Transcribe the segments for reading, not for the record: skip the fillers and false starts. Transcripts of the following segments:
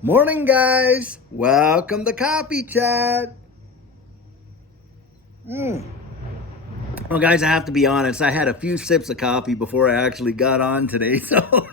Morning, guys. Welcome to Coffee Chat. Well, guys, I have to be honest. I had a few sips of coffee before I actually got on today, so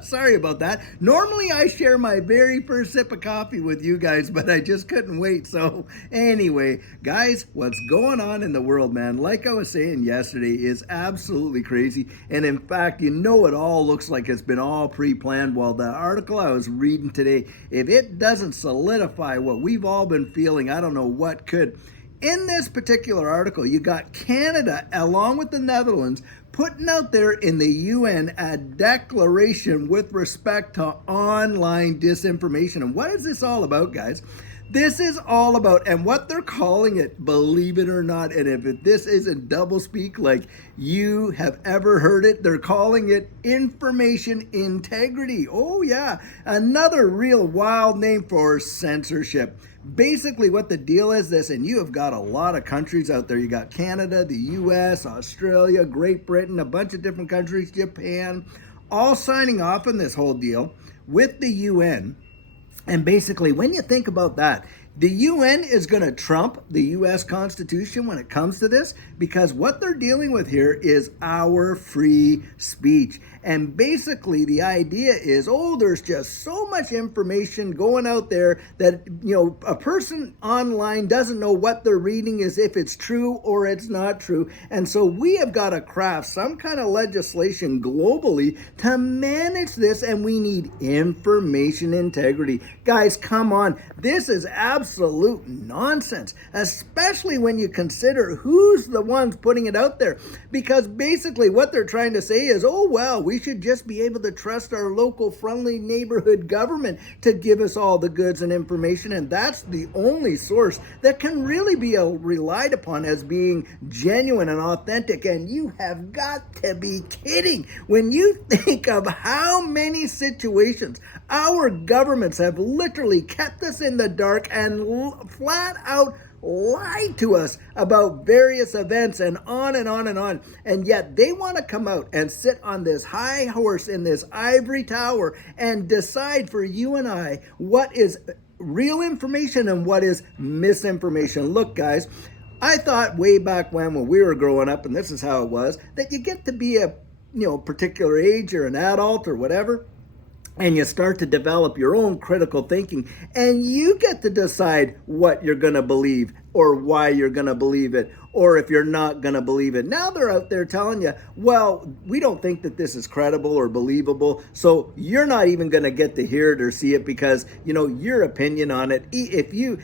sorry about that. Normally, I share my very first sip of coffee with you guys, but I just couldn't wait. So, anyway, guys, what's going on in the world, man? Like I was saying yesterday, is absolutely crazy. And in fact, it all looks like it's been all pre planned. Well, the article I was reading today, if it doesn't solidify what we've all been feeling, I don't know what could. In this particular article, you got Canada along with the Netherlands putting out there in the UN a declaration with respect to online disinformation. And what is this all about, guys? This is all about, and what they're calling it, believe it or not, and if this isn't doublespeak like you have ever heard it, they're calling it information integrity. Oh, yeah, another real wild name for censorship. Basically, what the deal is this, and you have got a lot of countries out there. You got Canada, the US, Australia, Great Britain, a bunch of different countries, Japan, all signing off on this whole deal with the UN. And basically, when you think about that, the UN is going to trump the US Constitution when it comes to this, because what they're dealing with here is our free speech. And basically, the idea is, there's just so much information going out there that, a person online doesn't know what they're reading is, if it's true or it's not true. And so we have got to craft some kind of legislation globally to manage this, and we need information integrity. Guys, come on. This is absolute nonsense, especially when you consider who's the ones putting it out there. Because basically what they're trying to say is, we should just be able to trust our local friendly neighborhood government to give us all the goods and information. And that's the only source that can really be relied upon as being genuine and authentic. And you have got to be kidding when you think of how many situations our governments have literally kept us in the dark and flat out lied to us about various events and on and on and on. And yet they want to come out and sit on this high horse in this ivory tower and decide for you and I what is real information and what is misinformation. Look, guys, I thought way back when we were growing up, and this is how it was, that you get to be a particular age or an adult or whatever, and you start to develop your own critical thinking, and you get to decide what you're going to believe or why you're going to believe it, or if you're not going to believe it. Now they're out there telling you, we don't think that this is credible or believable, so you're not even going to get to hear it or see it because, your opinion on it, if you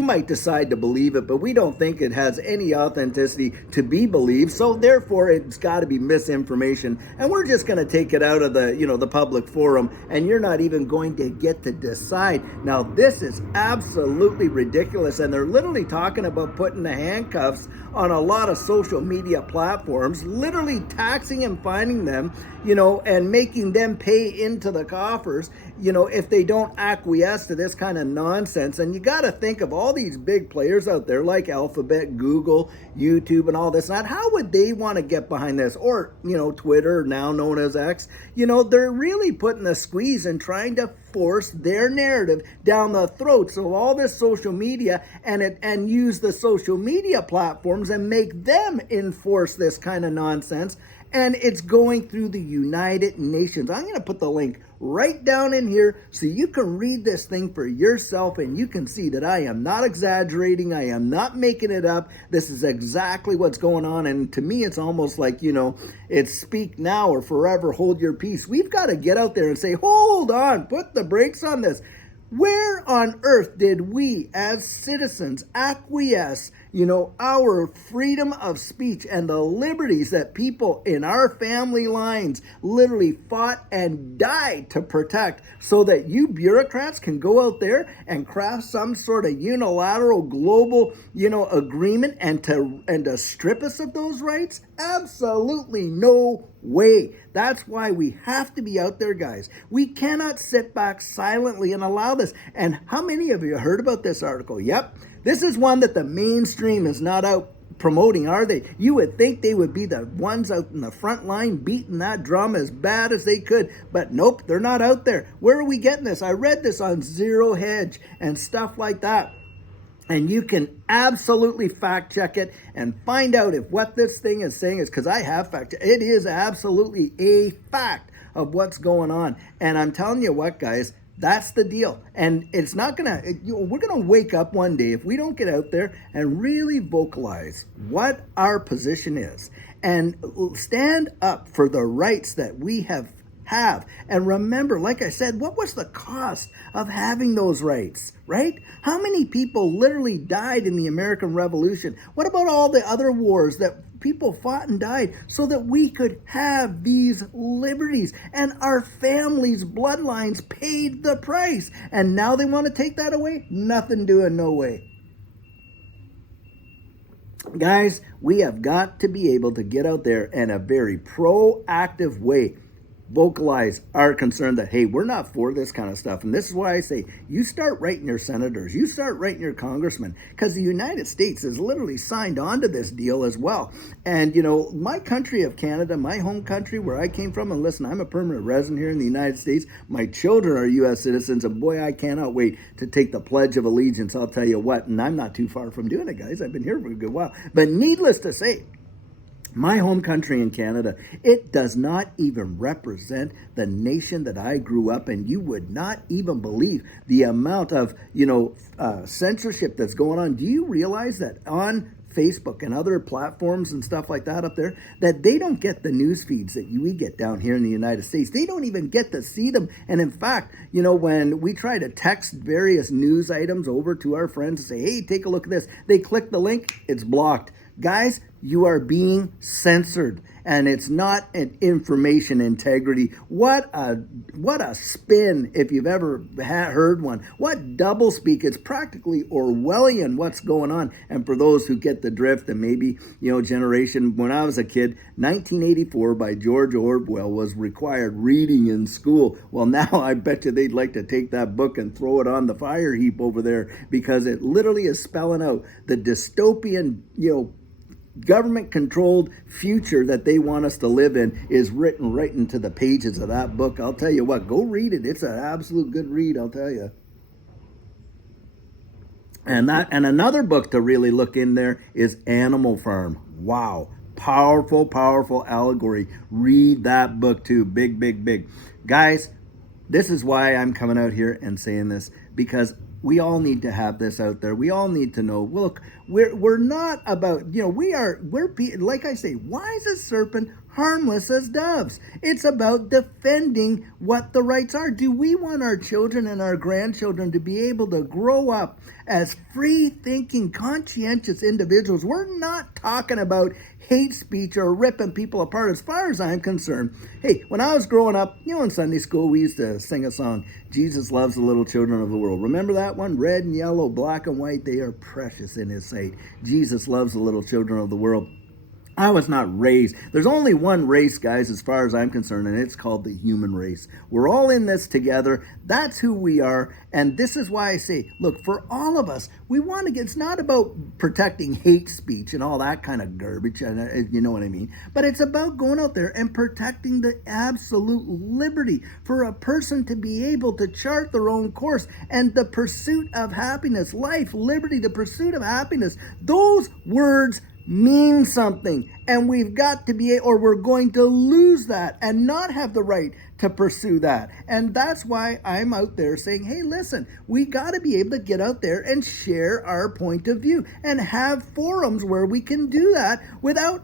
might decide to believe it, but we don't think it has any authenticity to be believed, so therefore it's got to be misinformation, and we're just going to take it out of the public forum, and you're not even going to get to decide. Now, this is absolutely ridiculous, and they're literally talking about putting the handcuffs on a lot of social media platforms, literally taxing and fining them, and making them pay into the coffers, if they don't acquiesce to this kind of nonsense. And you got to think of all these big players out there like Alphabet, Google, YouTube, and all this. Not how would they want to get behind this? Or, Twitter, now known as X, they're really putting the squeeze and trying to force their narrative down the throats of all this social media and use the social media platforms and make them enforce this kind of nonsense. And it's going through the United Nations. I'm going to put the link right down in here so you can read this thing for yourself, and you can see that I am not exaggerating. I am not making it up. This is exactly what's going on. And to me, it's almost like, it's speak now or forever hold your peace. We've got to get out there and say, hold on, put the brakes on this. Where on earth did we as citizens acquiesce, our freedom of speech and the liberties that people in our family lines literally fought and died to protect, so that you bureaucrats can go out there and craft some sort of unilateral global, agreement and to strip us of those rights? Absolutely no way. That's why we have to be out there, guys. We cannot sit back silently and allow this. And how many of you heard about this article? Yep. This is one that the mainstream is not out promoting, are they? You would think they would be the ones out in the front line beating that drum as bad as they could, but nope, they're not out there. Where are we getting this? I read this on Zero Hedge and stuff like that. And you can absolutely fact check it and find out if what this thing is saying is, because I have fact checked. It is absolutely a fact of what's going on. And I'm telling you what, guys, that's the deal. And it's not gonna, we're gonna wake up one day if we don't get out there and really vocalize what our position is and stand up for the rights that we have. And remember, like I said, what was the cost of having those rights, right? How many people literally died in the American Revolution? What about all the other wars that people fought and died so that we could have these liberties? And our families' bloodlines paid the price. And now they want to take that away? Nothing doing, no way. Guys, we have got to be able to get out there in a very proactive way, vocalize our concern that, hey, we're not for this kind of stuff. And this is why I say, you start writing your senators, you start writing your congressmen, because the United States has literally signed on to this deal as well. And, you know, my country of Canada, my home country where I came from, and listen, I'm a permanent resident here in the United States. My children are U.S. citizens, and boy, I cannot wait to take the Pledge of Allegiance. I'll tell you what, and I'm not too far from doing it, guys. I've been here for a good while. But needless to say, my home country in Canada, it does not even represent the nation that I grew up in. You would not even believe the amount of, censorship that's going on. Do you realize that on Facebook and other platforms and stuff like that up there, that they don't get the news feeds that we get down here in the United States? They don't even get to see them. And in fact, when we try to text various news items over to our friends and say, hey, take a look at this, they click the link, it's blocked. Guys, you are being censored, and it's not an information integrity. What a spin, if you've ever heard one. What doublespeak. It's practically Orwellian what's going on. And for those who get the drift, and maybe, generation, when I was a kid, 1984 by George Orwell was required reading in school. Well, now I bet you they'd like to take that book and throw it on the fire heap over there, because it literally is spelling out the dystopian, government-controlled future that they want us to live in is written right into the pages of that book. I'll tell you what, go read it. It's an absolute good read, I'll tell you. And another book to really look in there is Animal Farm. Wow. Powerful, powerful allegory. Read that book too. Big, big, big. Guys, this is why I'm coming out here and saying this, because we all need to have this out there. We all need to know, look, we're not about, we're like I say, wise as serpent, harmless as doves. It's about defending what the rights are. Do we want our children and our grandchildren to be able to grow up as free-thinking, conscientious individuals? We're not talking about hate speech or ripping people apart. As far as I'm concerned, hey, when I was growing up, in Sunday school, we used to sing a song, Jesus loves the little children of the world. Remember that one? Red and yellow, black and white, they are precious in his sight. Jesus loves the little children of the world. I was not raised. There's only one race, guys, as far as I'm concerned, and it's called the human race. We're all in this together. That's who we are. And this is why I say, look, for all of us, we want to get, it's not about protecting hate speech and all that kind of garbage, and you know what I mean? But it's about going out there and protecting the absolute liberty for a person to be able to chart their own course and the pursuit of happiness, life, liberty, the pursuit of happiness. Those words mean something, and we've got to be, or we're going to lose that and not have the right to pursue that. And that's why I'm out there saying, hey, listen, we got to be able to get out there and share our point of view and have forums where we can do that without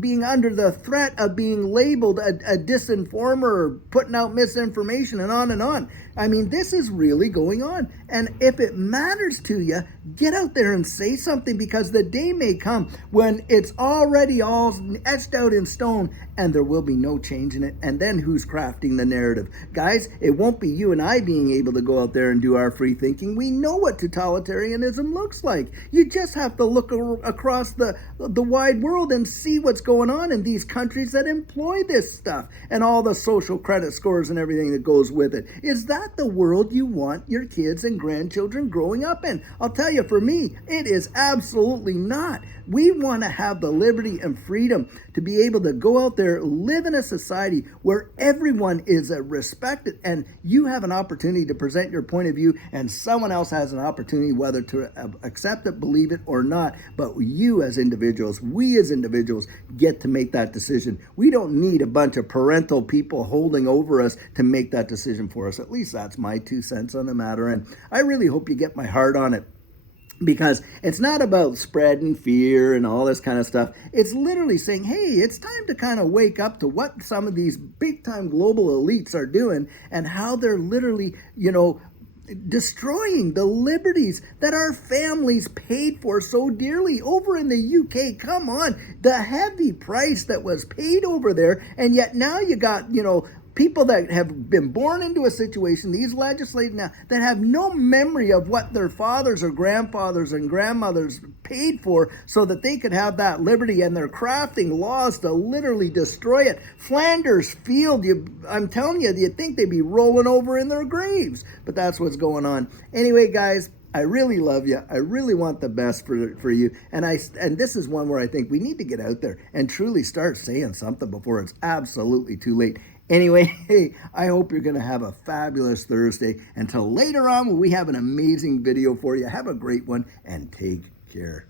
being under the threat of being labeled a disinformer or putting out misinformation and on and on. I mean, this is really going on. And if it matters to you, get out there and say something, because the day may come when it's already all etched out in stone and there will be no change in it. And then who's crafting the narrative? Guys, it won't be you and I being able to go out there and do our free thinking. We know what totalitarianism looks like. You just have to look across the wide world and see what's going on in these countries that employ this stuff and all the social credit scores and everything that goes with it. Is that not the world you want your kids and grandchildren growing up in. I'll tell you, for me, it is absolutely not. We want to have the liberty and freedom to be able to go out there, live in a society where everyone is respected, and you have an opportunity to present your point of view, and someone else has an opportunity whether to accept it, believe it, or not. But you as individuals, we as individuals get to make that decision. We don't need a bunch of parental people holding over us to make that decision for us. At least that's my 2 cents on the matter, and I really hope you get my heart on it. Because it's not about spreading fear and all this kind of stuff. It's literally saying, hey, it's time to kind of wake up to what some of these big time global elites are doing and how they're literally, destroying the liberties that our families paid for so dearly over in the UK. Come on, the heavy price that was paid over there. And yet now you got, people that have been born into a situation, these legislators now, that have no memory of what their fathers or grandfathers and grandmothers paid for so that they could have that liberty, and they're crafting laws to literally destroy it. Flanders Field, I'm telling you, you'd think they'd be rolling over in their graves, but that's what's going on. Anyway, guys, I really love you. I really want the best for you. And this is one where I think we need to get out there and truly start saying something before it's absolutely too late. Anyway, hey, I hope you're going to have a fabulous Thursday. Until later on, when we have an amazing video for you, have a great one and take care.